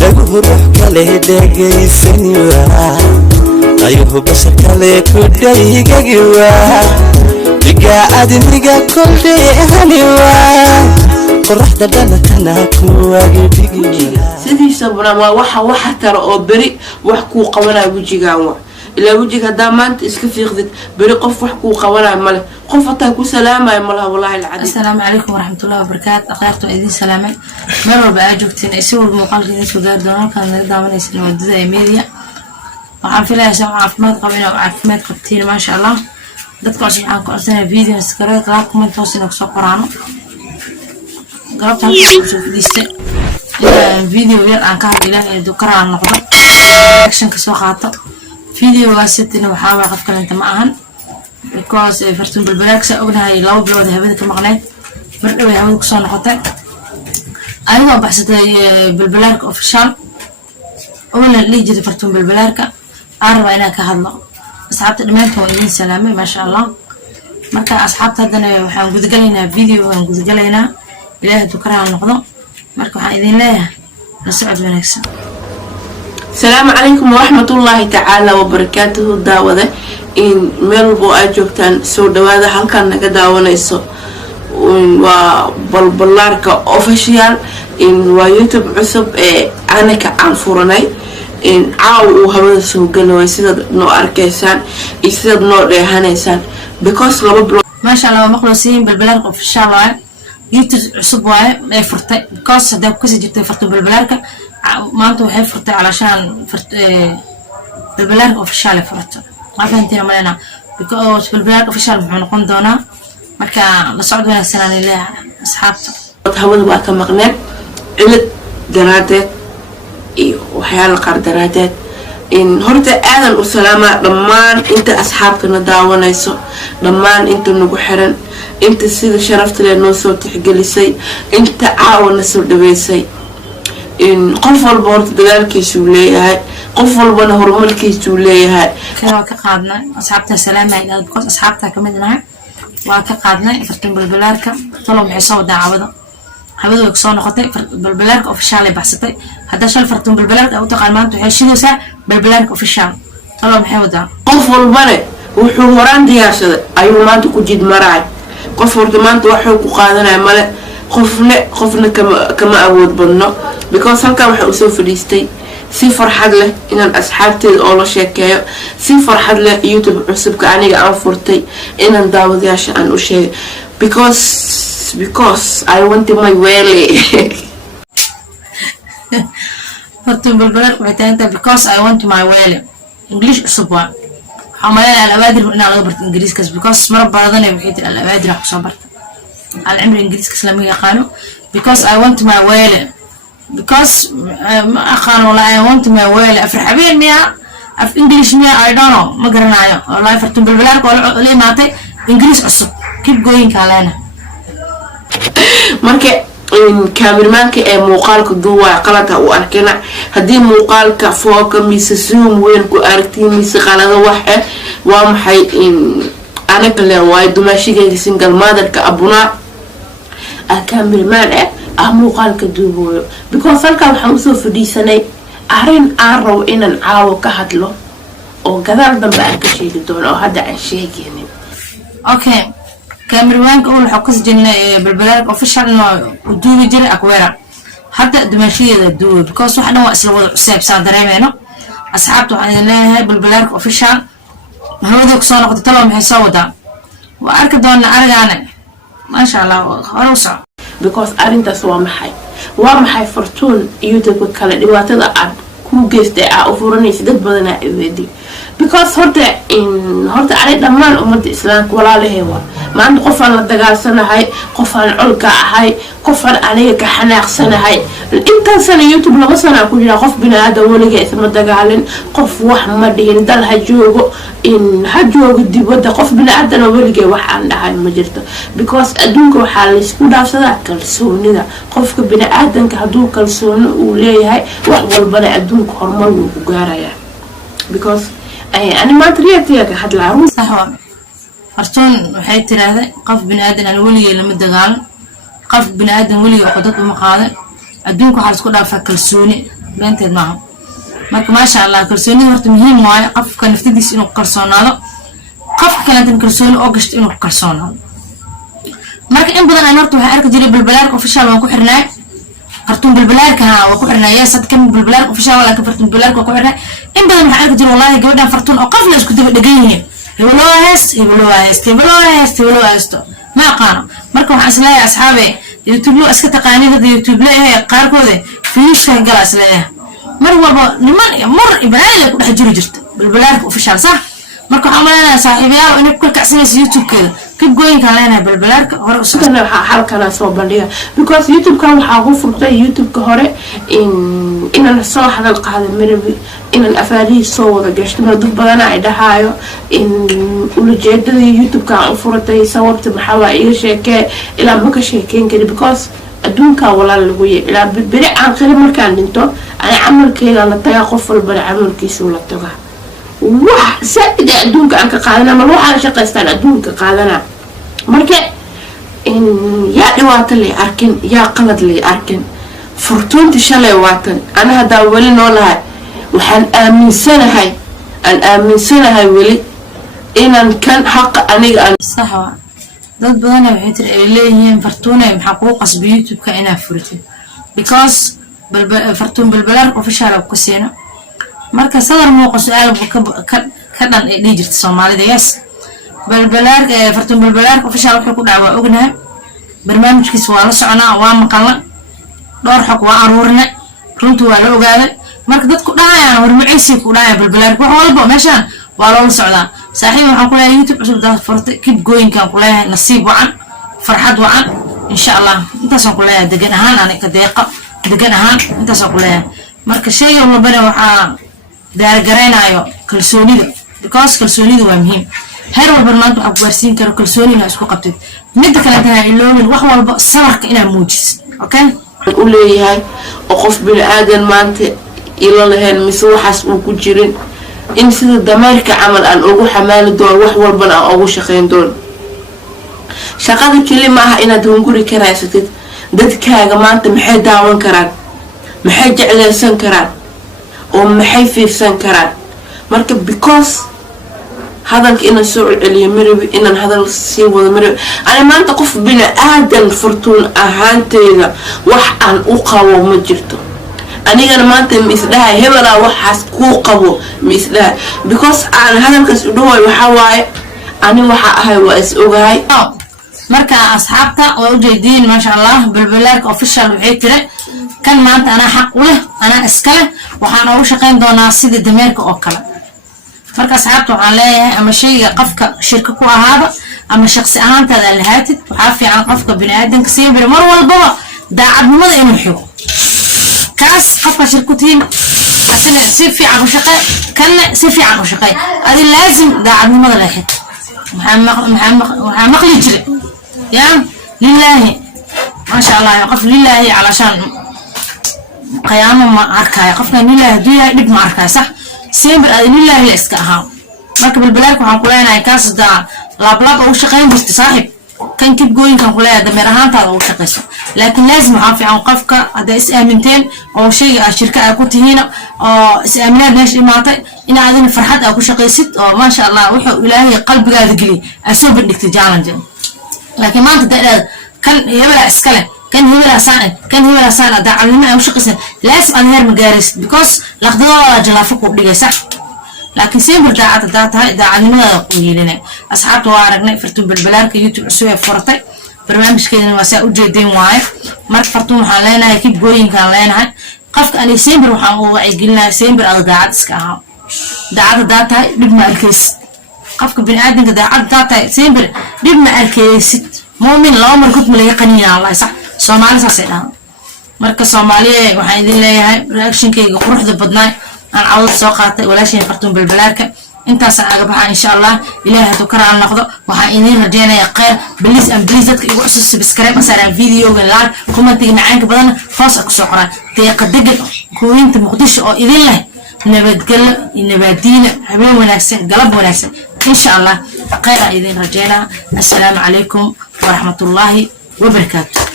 dhaguhu ruux kale dhegaysanwa ayuhu bashar kale ku dhaygagiwa diga adniga koldheehaniwa qoraxda dhalakana kuwagidhigiwa sidiisa bura waxa tara oo bari wax ku qabanay wajigaan ila wajiga daamaanta iska fiiqdid bari qof wax ku qabanay male qof ata ku salaamay malaha wallahi alcadi. Assalaamu alaykum warahmatullahi wabarakatuh. Aqaarto idin salaamay meel walba aad joogtiin ay si walba muuqaalkiina soo gaar doonaan kan naga daawanaysan wadada ee media waxaan filayaa caafimaad qabina oo caafimaad qabtiin ma sha Allah dadka waxaan ku arsaynaa videos kale kala comment hoosina ku soo qoraano galabtaan ku soo fidistay video yar aan ka hadlay ee dukaraan noqdo action ka soo qaato video waasidina waxa waa qof kale inta ma ahan because fartun balbalaaksa ognahay laba bilood habada ka maqnayd mar dhaw habada ku soo noqotay ayagoo baxsatay balbalaarka official oo la leeyahay fartun balbalaarka arba inaa ka hadlo asxaabta dhamaantood idin salaamay ma sha Allah marka asxaabta hadana waxaan gudagalaynaa video aan gudagalaynaa ilaahay dukaraan noqdo marka waxaan idin leeyahay la socod wanaagsan. Assalamu alaykum warahmatullahi ta'ala wabarakatuh daawada in meel walba aad joogtaan soo dhawaada halkan naga daawanayso waa balbalaarka official in waa YouTube cusub ee anaka aan furanay in caaw uu hawada soo galay sida noo arkaysaan iyo sida noo dheehanaysaan because laba bilood ma sha Allah maqluusiin balbalaarka official waa YouTube cusub waa ay furtay because hadaa ku sii jirtay farto balbalaarka maanta waxay furtay علشان balbalaarka official furtay waxaantina malena because balbalaarka official wuxuu noqon doonaa marka la socod wanaagsan aan leeyahay asxaabta hawada waa ka maqneen cilad daraadeed iyo waxyaalo qaar daraadeed in horta aadan u salaama dhammaan inta asxaabtana daawanayso dhammaan inta nagu xiran inta sida sharafta leh noo soo tixgelisay inta caawana soo dhaweysay in qof walba horta dadaalkiisu leeyahay qof walbana horumarkiisu leeyahay waa ka qaadnay asxaabta salaamay because asxaabta kamid ah waa ka qaadnay fartan balbalaarka talo maxay soo daacawada hawada way soo noqotay balbalaarka official ay baxsatay hada shal fartan balbalaarka u taqaan maanta waxay shidaysaa balbalaarka official talo maxay wada qof walbana wuxuu horaan diyaarsaday ayuu maanta ku jid maray qof walba maanta wuxuu ku qaadanay male qofna kama awood badno because halka waxa uu soo fadhiistay si farxad leh inaan asxaabteeda oo la sheekeeyo si farxad leh YouTube cusubka aniga aan furtay inaan daawadayaasha aan u sheego because I want my wele fartun balbalaarka waxay tahay because I want my wele English cusub waa xamalayna al-awaadir inaan laga barto Ingiriiska because mar badan ay waxay tahay al-awaadir wax soo barta al-cimri Ingiriiska islaamiga yaqaano because I want my wele because ma aqaan wala I want my wele afraxabeen miya af English miya I don't know ma garanayo wallahi fartun balbalaarka oo la imaatay Ingiriis cusub keep going kalena marka cameramanka ee muuqaalka duuba qalada u arkina hadii muuqaalka fooka mise zoom weyn ku aragtiin mise qalada wax waa maxay in anaga le way dumaashigayga single mother-ka abuna cameraman muuqaalka duubayo because halka waxaan soo fadhiisanay arin aan rabo inaan caawo ka hadlo oo gadaal dambe aan ka sheegi doono oo hadda aan sheegaynin. Okay cameraman oo waxa ku sijinay balbalaarka official oo duubi jiray akwera hadda dumaashigeeda duuba because waxa dhan waa isla wada cusub saan dareemayno asxaabtu waxaan leeyahay balbalaarka official hawada ku soo noqotay talo maxay soo wadaa waa arki doonaa aragana ma sha Allah horusa because arintaas waa maxay fartuun YouTube kala dhibaatada aad ku geystay u furanaysid dad badan ay weedi because horta ari dhammaan ummadda islaamka walaalahay waa maanta qof aan la dagaalsanahay qof aan colka ahay qof aan aniga ka xanaaqsanahay intaan sana YouTube laba sana ku jira qof binaada waliga isma dagaalin qof wax ma dhihin dal ha joogo dibadda qof binaadana waliga wax aan dhahay ma jirto because adduunka waxa la isku dhaafsadaa kalsoonida qofka binaadamka haduu kalsooni uu leeyahay wax walbana adduunka horumar uu ku gaarayaa because أنا ما تريتي أحد العروس صح فرتون waxay tiraahday qof binaadin aan waligeey lama dagaal qof binaadin waligeey qodad uma qaadan adduunka waxa isku dhaafaa kalsooni beenteed maaha marka maasha allah kalsoonida horta muhiim waaye qofka naftidiisa inuu kalsoonaado qofka kale kalsooni oo gashto inuu kalsoonaado marka in badan aan horta waxaan arki jiray balbalaarka official waan ku xirnaa fartuun balbalaarka waa ku xirnaa yeesad kan balbalaarka official laakiin fartuun balbalaarka ku xirnaa in badan waxaan arki jiray wallahi gabadhan fartuun oo qof la isku daba dhagan yihiin hebelo heesto ma aqaano marka waxaan isleeyahay asxaabe youtube lo iska taqaanid hada youtube leeyahay qaarkooda fiishka gala isleeyahay mar walba niman mar ibraahim ku dhex jiri jirta balbalaarka official صح marka waxaan maleeyahay saaxiibayaal inay ku kacsanayso youtube-keeda kib gooyin ka leenahay balbalaarka hore usoo halkana soo bandhiga because youtube-ka waxaa ku furtay youtube-ka hore inaan soo hadal qaado mirabi inaan afaarihi soo wada gashto dad badan ay dhahaayo ujeedada youtube-ka aan furatay sababta maxaa waa iga sheekee ilaa ma ka sheekeyn kari because adduunka walaal lagu ilaa beri aan qali markaan dhinto ana camalkeyga la tagaa qof walbana camalkiisu la tagaa wax saacida adduunka aan ka qaadana ma waxaan shaqaystaan adduunka qaadana marka yaa dhibaato lay arkin yaa qalad lay arkin furtuunta shalay waatan ana hadaa weli noolahay waxaan aaminsanahay weli inaan kan xaqa aniga aan صح dad badan waxay tiri ay leeyihiin fartuun ay maxaa ku qasbi youtube-ka inaa furto because fartuun balbalaarka official ku siino marka sadar muuqo su'aal ka dhan ay dhigi jirta Soomaalida yes balbalaarka fartuun balbalaarka official wuxuu ku dhacay ognahay barnaamijkiisa waa la soconaa waa maqalna dhowr xog waa aruurna runtu waa la ogaaday marka dadku dhacayaan hormaciisi ku dhacay balbalaarka wax walba meeshaan waa loo socdaa saaxiib waxaan ku leeyahay youtube cusub daa furtay kib gooyinkan ku leeyahay nasiib wacan farxad wacan insha Allah intaasoo ku leeyahay degan ahaan aniga deeqa degan ahaan intaasoo ku leeyahay marka shay walba waxaa daargareynayo kalsoonida because kalsoonida waa muhiim heer walba maanta waxaa ku gaarsiin karo kalsoonina isku qabtid mid kale inta iloomin wax walba sabarka inaa muujisid okay u leeyahay oo qof bini aadan maanta ila lahayn mise waxaas uu ku jirin in sida dameerka camal aan ugu xamaali doono wax walbana aan ugu shaqeyn doono shaqada keli maaha inaad hunguri karaysatid dadkaaga maanta maxay daawan karaan maxay jeclaysan karaan oo maxay fiirsan karaan marka because hadalka inaan soo celiyo mirabi inaan hadal sii wado mirabi ani maanta qof bini aadan furtuun ahaanteeda wax aan u qabo ma jirto anigana maanta ma isdhahay hebelaa waxaas kuu qabo ma isdhahay because aan hadalkaas u dhawaay waxaa waaye ani waxaa ahay waa is ogahay marka asxaabta waa ujeediin maasha allah balbalaarka official waxay tiri kan maanta anaa xaq u leh anaa iska leh waxaan ugu shaqeyn doonaa sida dameerka oo kale marka asxaabta waxaan leeyahay ama shayga qofka shirka ku ahaada ama shaqsi ahaantaada lahaatid waxaa fiican qofka bini aadanka sii bir mar walbaba daacadnimada inuu xigo kaas qofka shirkutiin asna si fiican u shaqey kana si fiican u shaqey adi laazim daacadnimada la xig waxaa maqli jiray يا لله ما شاء الله يقف لله علشان قيامه ما أركاي قفنا لله دنيا دب ما أركاي صح سيمبر لله لإسكاها مركب البلاد وحنا كلنا كاس دا لابلاب أو شقين بس صاحب كان كيب جوين كان كلنا دمرهان ترى أو شقيسه لكن لازم عافي عن قفك هذا إسامنتين أو شيء الشركة أكوت هنا أو إسامنات ليش إماتة إن عندنا فرحات أو شقيست أو ما شاء الله وحو إلهي قلب قاعد يقلي أسوب إنك تجعلنا لكن ما أنت كان هبلا إسكاله كان هبلا سانة كان هبلا سانة دعمنا أو شقيسه لازم أنهار مجارس because لقد ولا جلافك وبدي صح لكن سيمبر دعمنا قليلنا أصحاب توارقنا فرتون بالبلارك يوتيوب عسوية فرطي برنامج كذا وسائل جديد وايد مرك فرتون حالنا يكيب جوين كان لنا قفك أنا سيمبر وحنا وعيقلنا سيمبر على دعات إسكاها دعات بدنا الكيس قفك بين آدم كده دعات سيمبر بدنا الكيس مؤمن لا عمر كنت ملي قنينا الله صح Soomaali saasayna marka Soomaaliya waxaan idin leeyahay reaction-kayga quruxda badnaa aan cawd soo qaatay walaashay fartuun balbalaarka intaas aan baxaa insha Allah ilaahay hadu karaan noqdo waxaan idin rajaynayaa qeyr please and please dadka igu cusub subscribe asaraan video-ga like comment-iga macaanka badan hoos ku soo qoraan deeqa degan kuwinta Muqdisho oo idin leh nabadgelyo nabadiina habeen wanaagsan galab wanaagsan insha Allah qeyr idin rajaynaa assalaamu calaykum wa rahmatullahi wa barakatuh